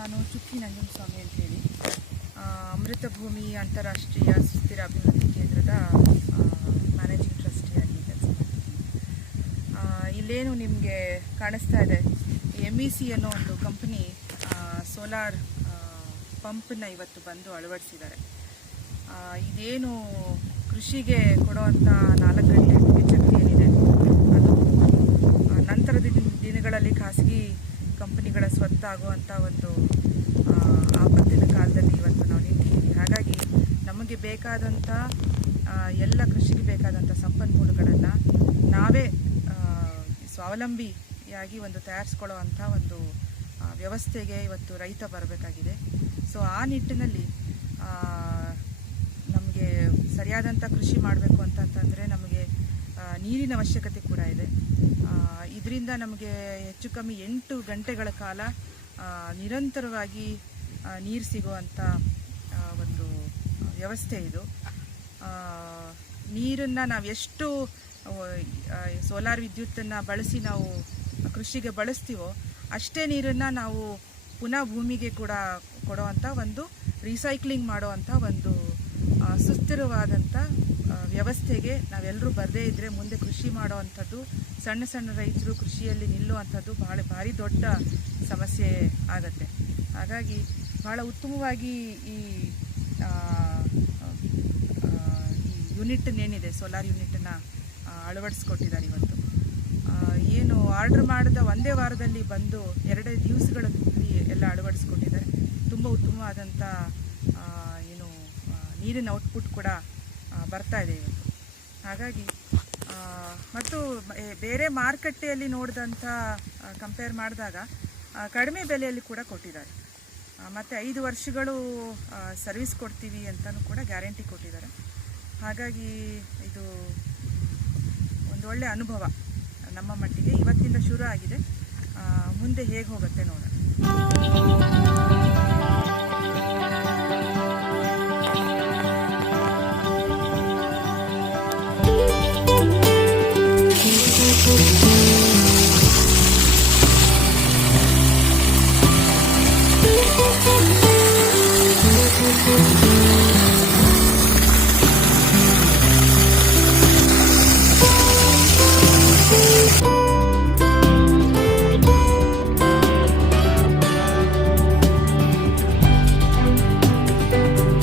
ನಾನು ಚುಕ್ಕಿ ನಂಜನಸ್ವಾಮಿ ಅಂತೇಳಿ ಅಮೃತ ಭೂಮಿ ಅಂತಾರಾಷ್ಟ್ರೀಯ ಸುಸ್ಥಿರ ಅಭಿವೃದ್ಧಿ ಕೇಂದ್ರದ ಮ್ಯಾನೇಜಿಂಗ್ ಟ್ರಸ್ಟಿಯಾಗಿ ಕೆಲಸ ಮಾಡ್ತೀನಿ. ಇಲ್ಲೇನು ನಿಮಗೆ ಕಾಣಿಸ್ತಾ ಇದೆ, MEC ಅನ್ನೋ ಒಂದು ಕಂಪನಿ ಸೋಲಾರ್ ಪಂಪನ್ನ ಇವತ್ತು ಬಂದು ಅಳವಡಿಸಿದ್ದಾರೆ. ಇದೇನು ಕೃಷಿಗೆ ಕೊಡುವಂಥ 4 ಗಂಟೆ ವಿದ್ಯುತ್ ಶಕ್ತಿ ಏನಿದೆ, ಅದು ನಂತರದ ದಿನಗಳಲ್ಲಿ ಖಾಸಗಿ ಕಂಪನಿಗಳ ಸ್ವತ್ತಾಗುವಂಥ ಒಂದು ಆಪತ್ತಿನ ಕಾಲದಲ್ಲಿ ಇವತ್ತು ನಾವು ನಿಂತಿದ್ದೀವಿ. ಹಾಗಾಗಿ ನಮಗೆ ಬೇಕಾದಂಥ ಎಲ್ಲ ಕೃಷಿಗೆ ಬೇಕಾದಂಥ ಸಂಪನ್ಮೂಲಗಳನ್ನು ನಾವೇ ಸ್ವಾವಲಂಬಿಯಾಗಿ ಒಂದು ತಯಾರಿಸ್ಕೊಳ್ಳುವಂಥ ಒಂದು ವ್ಯವಸ್ಥೆಗೆ ಇವತ್ತು ರೈತ ಬರಬೇಕಾಗಿದೆ. ಸೊ ಆ ನಿಟ್ಟಿನಲ್ಲಿ ನಮಗೆ ಸರಿಯಾದಂಥ ಕೃಷಿ ಮಾಡಬೇಕು ಅಂತಂದರೆ ನಮಗೆ ನೀರಿನ ಅವಶ್ಯಕತೆ ಕೂಡ ಇದೆ. ಇದರಿಂದ ನಮಗೆ ಹೆಚ್ಚು ಕಮ್ಮಿ 8 ಗಂಟೆಗಳ ಕಾಲ ನಿರಂತರವಾಗಿ ನೀರು ಸಿಗುವಂಥ ಒಂದು ವ್ಯವಸ್ಥೆ ಇದು. ನೀರನ್ನು ನಾವು ಎಷ್ಟು ಸೋಲಾರ್ ವಿದ್ಯುತ್ತನ್ನು ಬಳಸಿ ನಾವು ಕೃಷಿಗೆ ಬಳಸ್ತೀವೋ ಅಷ್ಟೇ ನೀರನ್ನು ನಾವು ಪುನಃ ಭೂಮಿಗೆ ಕೂಡ ಕೊಡುವಂಥ ಒಂದು ರೀಸೈಕ್ಲಿಂಗ್ ಮಾಡುವಂಥ ಒಂದು ಸುಸ್ಥಿರವಾದಂಥ ವ್ಯವಸ್ಥೆಗೆ ನಾವೆಲ್ಲರೂ ಬರದೇ ಇದ್ದರೆ ಮುಂದೆ ಕೃಷಿ ಮಾಡುವಂಥದ್ದು, ಸಣ್ಣ ಸಣ್ಣ ರೈತರು ಕೃಷಿಯಲ್ಲಿ ನಿಲ್ಲುವಂಥದ್ದು ಭಾರಿ ದೊಡ್ಡ ಸಮಸ್ಯೆ ಆಗತ್ತೆ. ಹಾಗಾಗಿ ಭಾಳ ಉತ್ತಮವಾಗಿ ಈ ಯೂನಿಟ್ನೇನಿದೆ ಸೋಲಾರ್ ಯೂನಿಟನ್ನು ಅಳವಡಿಸ್ಕೊಟ್ಟಿದ್ದಾರೆ. ಇವತ್ತು ಏನು ಆರ್ಡ್ರ್ ಮಾಡಿದ ಒಂದೇ ವಾರದಲ್ಲಿ ಬಂದು 2 ದಿವಸಗಳಲ್ಲಿ ಎಲ್ಲ ಅಳವಡಿಸ್ಕೊಟ್ಟಿದ್ದಾರೆ. ತುಂಬ ಉತ್ತಮವಾದಂಥ ಏನು ನೀರಿನ ಔಟ್ಪುಟ್ ಕೂಡ ಬರ್ತಾ ಇದೆ ಇವತ್ತು. ಹಾಗಾಗಿ ಮತ್ತು ಬೇರೆ ಮಾರುಕಟ್ಟೆಯಲ್ಲಿ ನೋಡಿದಂಥ ಕಂಪೇರ್ ಮಾಡಿದಾಗ ಕಡಿಮೆ ಬೆಲೆಯಲ್ಲಿ ಕೂಡ ಕೊಟ್ಟಿದ್ದಾರೆ. ಮತ್ತು 5 ವರ್ಷಗಳು ಸರ್ವಿಸ್ ಕೊಡ್ತೀವಿ ಅಂತಲೂ ಕೂಡ ಗ್ಯಾರಂಟಿ ಕೊಟ್ಟಿದ್ದಾರೆ. ಹಾಗಾಗಿ ಇದು ಒಂದು ಒಳ್ಳೆಯ ಅನುಭವ ನಮ್ಮ ಮಟ್ಟಿಗೆ ಇವತ್ತಿಂದ ಶುರು ಆಗಿದೆ. ಮುಂದೆ ಹೇಗೆ ಹೋಗುತ್ತೆ ನೋಡೋಣ.